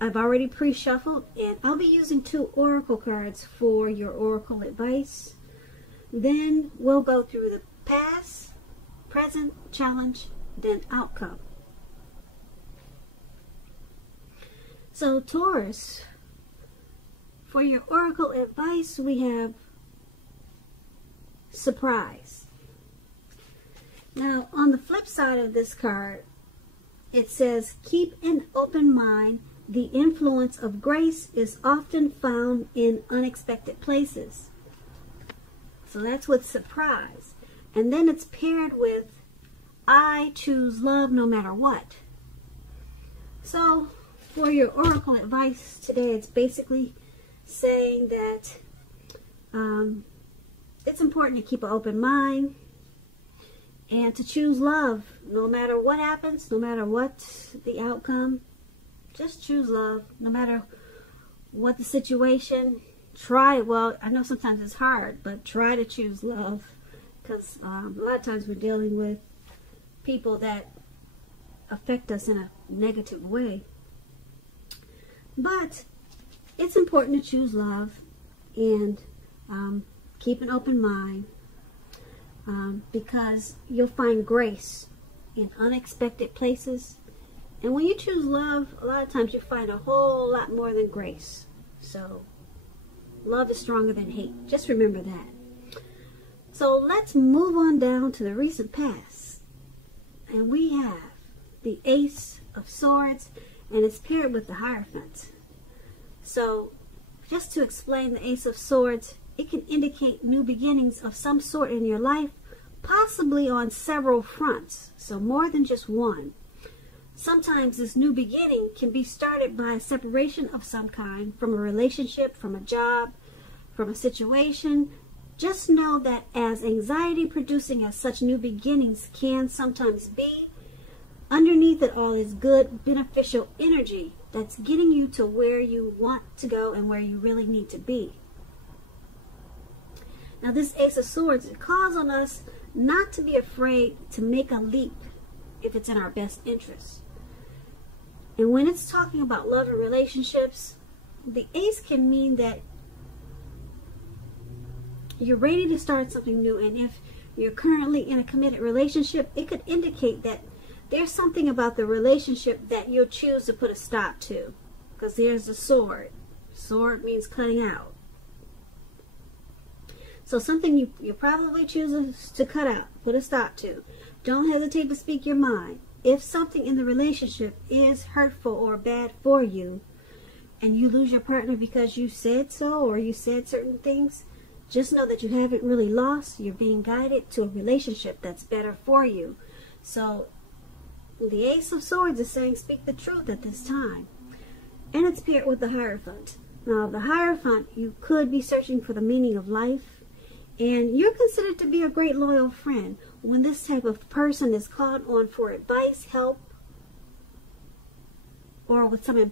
I've already pre-shuffled, and I'll be using 2 oracle cards for your oracle advice. Then we'll go through the past, present, challenge, then outcome. So Taurus, for your oracle advice, we have surprise. Now, on the flip side of this card, it says, keep an open mind. The influence of grace is often found in unexpected places. So that's with surprise. And then it's paired with, I choose love no matter what. So for your oracle advice today, it's basically saying that it's important to keep an open mind and to choose love no matter what happens, no matter what the outcome. Just choose love no matter what the situation. Try, well, I know sometimes it's hard, but try to choose love, because a lot of times we're dealing with people that affect us in a negative way. But it's important to choose love and keep an open mind, because you'll find grace in unexpected places. And when you choose love, a lot of times you find a whole lot more than grace. So love is stronger than hate. Just remember that. So let's move on down to the recent past. And we have the Ace of Swords, and it's paired with the Hierophant. So just to explain the Ace of Swords, it can indicate new beginnings of some sort in your life, possibly on several fronts, so more than just one. Sometimes this new beginning can be started by a separation of some kind, from a relationship, from a job, from a situation. Just know that as anxiety producing as such new beginnings can sometimes be, underneath it all is good, beneficial energy that's getting you to where you want to go and where you really need to be. Now this Ace of Swords, it calls on us not to be afraid to make a leap if it's in our best interest. And when it's talking about love and relationships, the Ace can mean that you're ready to start something new. And if you're currently in a committed relationship, it could indicate that there's something about the relationship that you'll choose to put a stop to. Because there's a sword. Sword means cutting out. So something you probably choose to cut out, put a stop to. Don't hesitate to speak your mind. If something in the relationship is hurtful or bad for you, and you lose your partner because you said so, or you said certain things, just know that you haven't really lost. You're being guided to a relationship that's better for you. So the Ace of Swords is saying speak the truth at this time. And it's paired with the Hierophant. Now the Hierophant, you could be searching for the meaning of life, and you're considered to be a great loyal friend. When this type of person is called on for advice, help, or with some I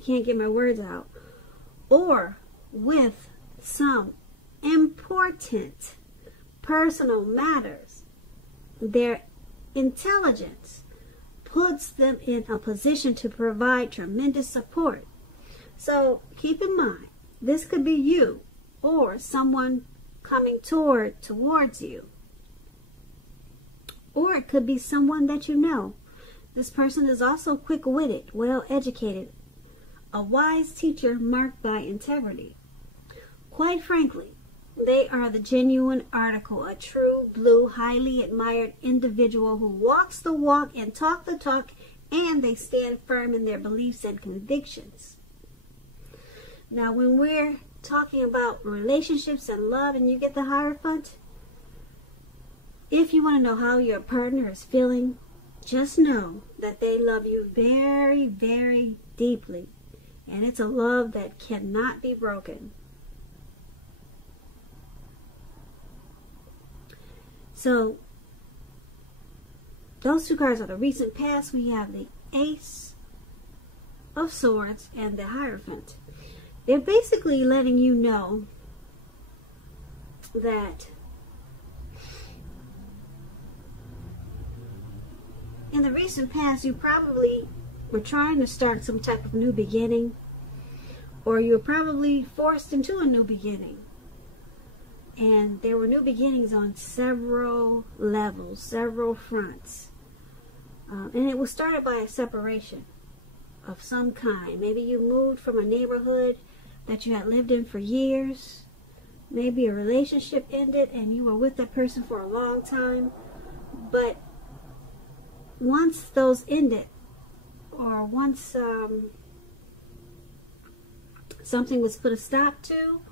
can't get my words out, or with some important personal matters, their intelligence puts them in a position to provide tremendous support. So keep in mind, this could be you or someone coming towards you. Or it could be someone that you know. This person is also quick-witted, well-educated, a wise teacher marked by integrity. Quite frankly, they are the genuine article, a true blue, highly admired individual who walks the walk and talk the talk, and they stand firm in their beliefs and convictions. Now, when we're talking about relationships and love and you get the Hierophant, if you want to know how your partner is feeling, just know that they love you very, very deeply. And it's a love that cannot be broken. So, those two cards are the recent past. We have the Ace of Swords and the Hierophant. They're basically letting you know that in the recent past, you probably were trying to start some type of new beginning, or you were probably forced into a new beginning. And there were new beginnings on several levels, several fronts. And it was started by a separation of some kind. Maybe you moved from a neighborhood that you had lived in for years. Maybe a relationship ended and you were with that person for a long time. But once those ended, or once something was put a stop to,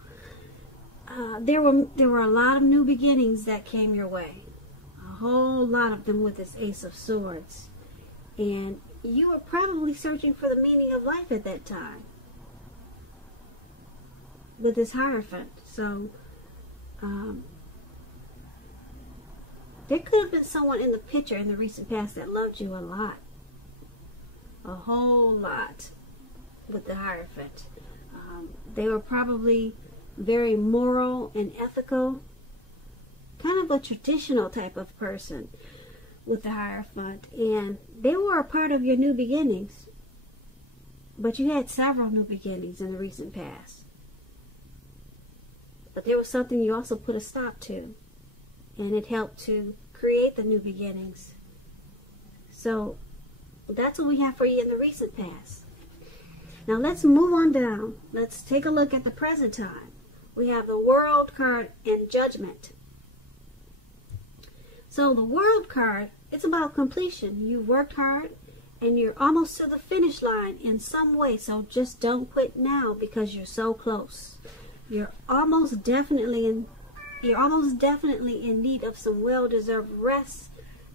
there were a lot of new beginnings that came your way. A whole lot of them with this Ace of Swords. And you were probably searching for the meaning of life at that time with this Hierophant. So there could have been someone in the picture in the recent past that loved you a lot. A whole lot with the Hierophant. They were probably very moral and ethical, kind of a traditional type of person with the Hierophant, and they were a part of your new beginnings. But you had several new beginnings in the recent past. But there was something you also put a stop to, and it helped to create the new beginnings. So that's what we have for you in the recent past. Now let's move on down. Let's take a look at the present time. We have the World card and Judgment. So the World card, it's about completion. You worked hard and you're almost to the finish line in some way. So just don't quit now because you're so close. You're almost definitely in need of some well-deserved rest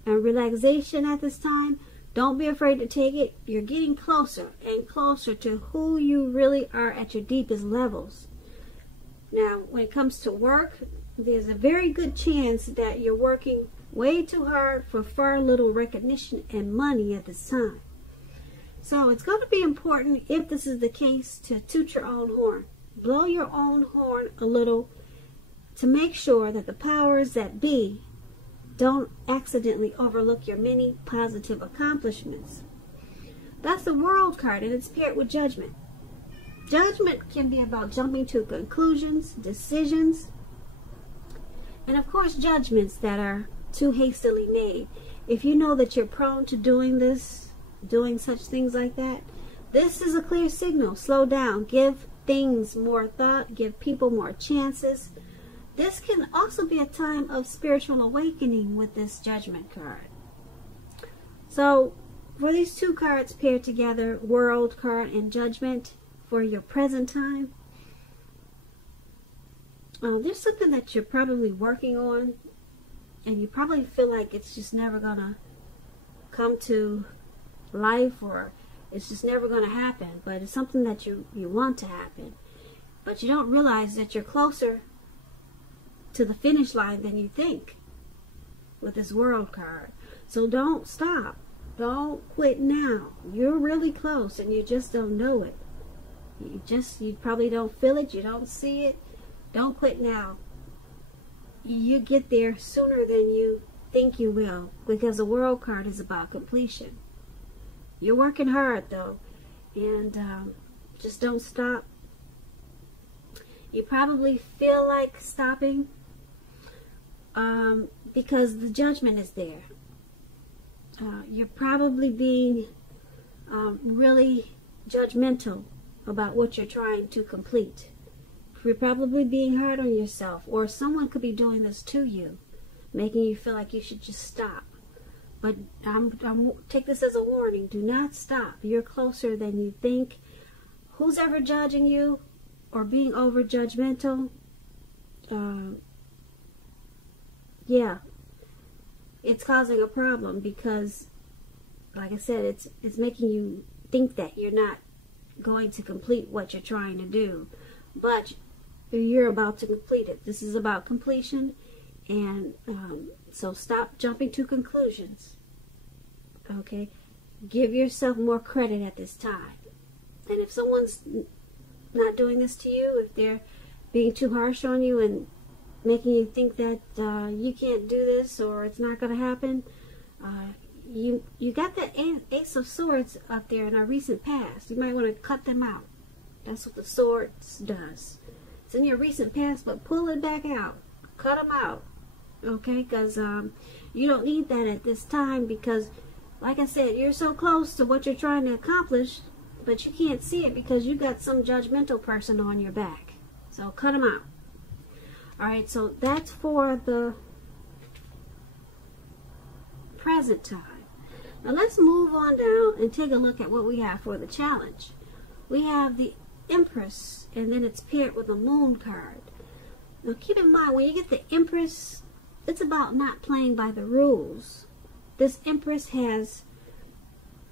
and relaxation at this time. Don't be afraid to take it. You're getting closer and closer to who you really are at your deepest levels. Now, when it comes to work, there's a very good chance that you're working way too hard for far little recognition and money at this time. So it's going to be important, if this is the case, to toot your own horn. Blow your own horn a little to make sure that the powers that be don't accidentally overlook your many positive accomplishments. That's the World card, and it's paired with Judgment. Judgment can be about jumping to conclusions, decisions, and of course judgments that are too hastily made. If you know that you're prone to doing such things like that, this is a clear signal. Slow down. Give things more thought. Give people more chances. This can also be a time of spiritual awakening with this Judgment card. So, for these two cards paired together, World card and Judgment, for your present time, there's something that you're probably working on, and you probably feel like it's just never going to come to life, or it's just never going to happen, but it's something that you want to happen. But you don't realize that you're closer to the finish line than you think with this World card. So don't stop. Don't quit now. You're really close and you just don't know it. You probably don't feel it. You don't see it. Don't quit now. You get there sooner than you think you will, because the World card is about completion. You're working hard though, and just don't stop. You probably feel like stopping because the Judgment is there. You're probably being really judgmental about what you're trying to complete. You're probably being hard on yourself, or someone could be doing this to you, making you feel like you should just stop. But take this as a warning. Do not stop. You're closer than you think. Who's ever judging you or being over judgmental? Yeah, it's causing a problem, because, like I said, it's making you think that you're not going to complete what you're trying to do, but you're about to complete it. This is about completion, and so stop jumping to conclusions. Okay, give yourself more credit at this time. And if someone's not doing this to you, if they're being too harsh on you and making you think that you can't do this or it's not going to happen, you got that Ace of Swords up there in our recent past. You might want to cut them out. That's what the Swords does. It's in your recent past, but pull it back out. Cut them out. Okay? Because you don't need that at this time, because, like I said, you're so close to what you're trying to accomplish, but you can't see it because you got some judgmental person on your back. So cut them out. Alright, so that's for the present time. Now let's move on down and take a look at what we have for the challenge. We have the Empress, and then it's paired with a Moon card. Now keep in mind, when you get the Empress, it's about not playing by the rules. This Empress has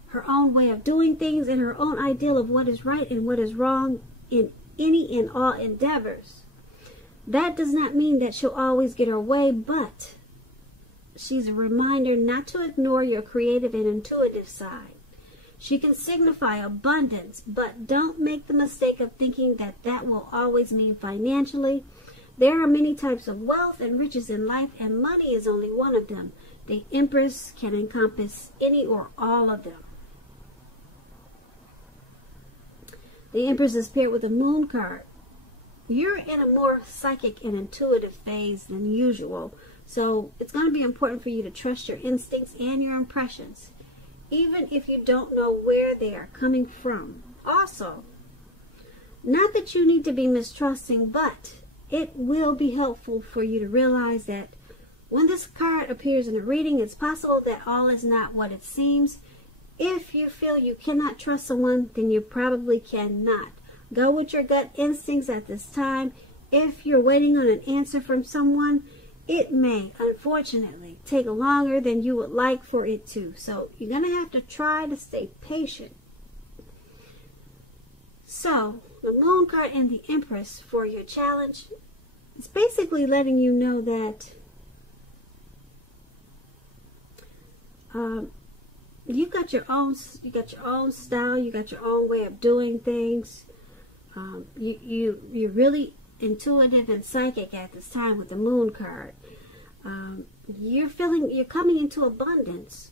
her own way of doing things and her own ideal of what is right and what is wrong in any and all endeavors. That does not mean that she'll always get her way, but she's a reminder not to ignore your creative and intuitive side. She can signify abundance, but don't make the mistake of thinking that that will always mean financially. There are many types of wealth and riches in life, and money is only one of them. The Empress can encompass any or all of them. The Empress is paired with a Moon card. You're in a more psychic and intuitive phase than usual, so it's going to be important for you to trust your instincts and your impressions, even if you don't know where they are coming from. Also, not that you need to be mistrusting, but it will be helpful for you to realize that when this card appears in a reading, it's possible that all is not what it seems. If you feel you cannot trust someone, then you probably cannot. Go with your gut instincts at this time. If you're waiting on an answer from someone, it may, unfortunately, take longer than you would like for it to. So you're going to have to try to stay patient. So the Moon card and the Empress for your challenge, it's basically letting you know that you got your own style, you got your own way of doing things. You're really intuitive and psychic at this time with the Moon card. You're coming into abundance.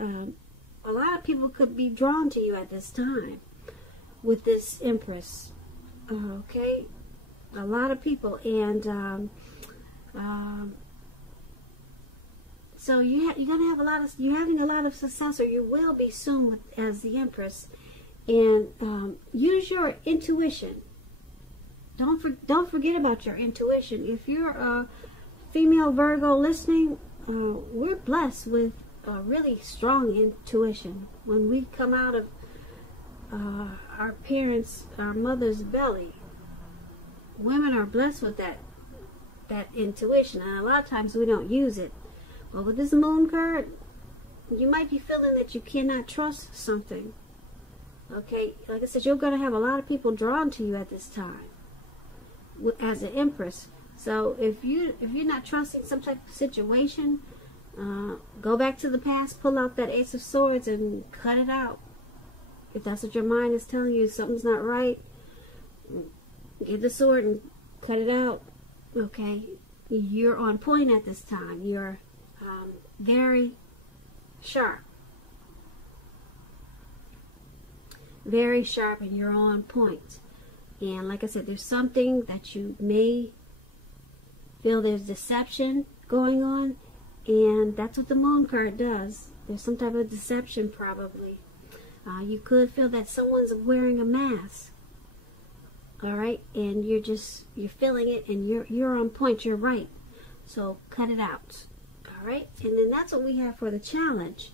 A lot of people could be drawn to you at this time with this Empress. Okay, a lot of people, and so you're having a lot of success, or you will be soon as the Empress. And use your intuition. Don't forget about your intuition. If you're a female Virgo listening, we're blessed with a really strong intuition. When we come out of our mother's belly, women are blessed with that intuition, and a lot of times we don't use it. But with this Moon card, you might be feeling that you cannot trust something. Okay, like I said, you're going to have a lot of people drawn to you at this time as an Empress. So if you're not trusting some type of situation, go back to the past, pull out that Ace of Swords and cut it out. If that's what your mind is telling you, something's not right, get the sword and cut it out. Okay, you're on point at this time. You're very sharp. Very sharp, and you're on point. And like I said, there's something that you may feel there's deception going on, and that's what the Moon card does. There's some type of deception probably. You could feel that someone's wearing a mask. Alright, and you're feeling it, and you're on point, you're right. So cut it out. Alright, and then that's what we have for the challenge.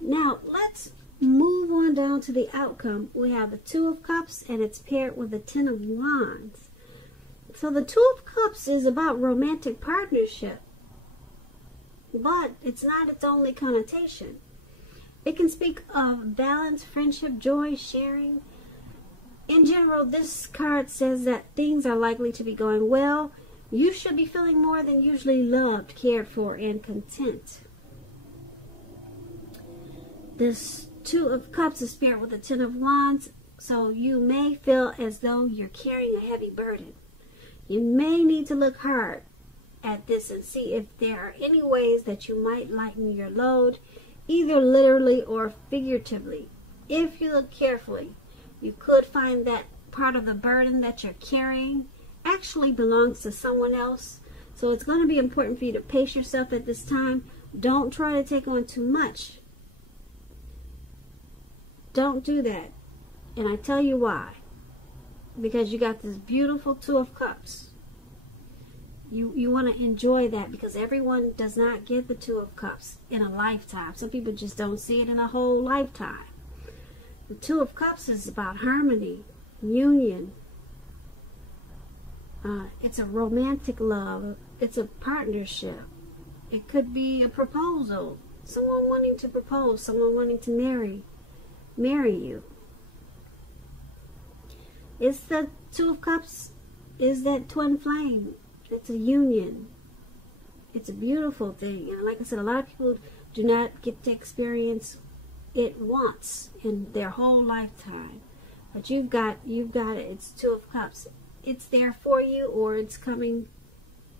Now let's move on down to the outcome. We have the Two of Cups, and it's paired with the Ten of Wands. So the Two of Cups is about romantic partnership, but it's not its only connotation. It can speak of balance, friendship, joy, sharing. In general, this card says that things are likely to be going well. You should be feeling more than usually loved, cared for, and content. This Two of Cups is paired with the Ten of Wands, so you may feel as though you're carrying a heavy burden. You may need to look hard at this and see if there are any ways that you might lighten your load, either literally or figuratively. If you look carefully, you could find that part of the burden that you're carrying actually belongs to someone else. So it's going to be important for you to pace yourself at this time. Don't try to take on too much. Don't do that. And I tell you why. Because you got this beautiful Two of Cups. You want to enjoy that, because everyone does not get the Two of Cups in a lifetime. Some people just don't see it in a whole lifetime. The Two of Cups is about harmony, union. It's a romantic love. It's a partnership. It could be a proposal. Someone wanting to propose. Someone wanting to marry you. It's the Two of Cups is that twin flame. It's a union. It's a beautiful thing. And like I said, a lot of people do not get to experience it once in their whole lifetime. But you've got it. It's Two of Cups. It's there for you, or it's coming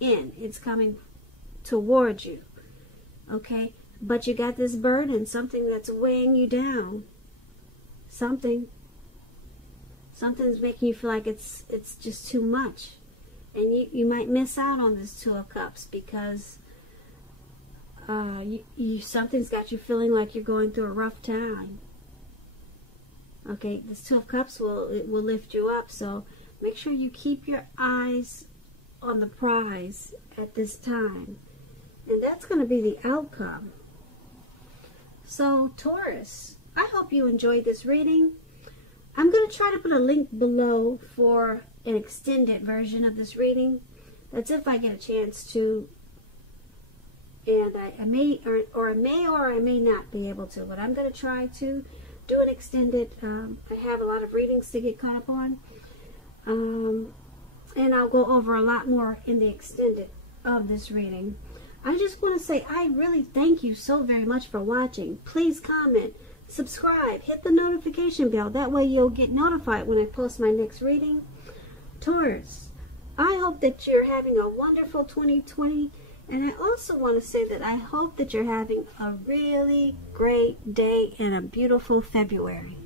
in. It's coming towards you. Okay? But you got this burden, something that's weighing you down. Something's making you feel like it's just too much. And you might miss out on this Two of Cups because something's got you feeling like you're going through a rough time. Okay, this Two of Cups will lift you up. So make sure you keep your eyes on the prize at this time. And that's going to be the outcome. So Taurus, I hope you enjoyed this reading. I'm going to try to put a link below for an extended version of this reading. That's if I get a chance to. And I may or I may not be able to, but I'm going to try to do an extended. I have a lot of readings to get caught up on. And I'll go over a lot more in the extended of this reading. I just want to say I really thank you so very much for watching. Please comment, subscribe, hit the notification bell. That way you'll get notified when I post my next reading. Taurus, I hope that you're having a wonderful 2020. And I also want to say that I hope that you're having a really great day and a beautiful February.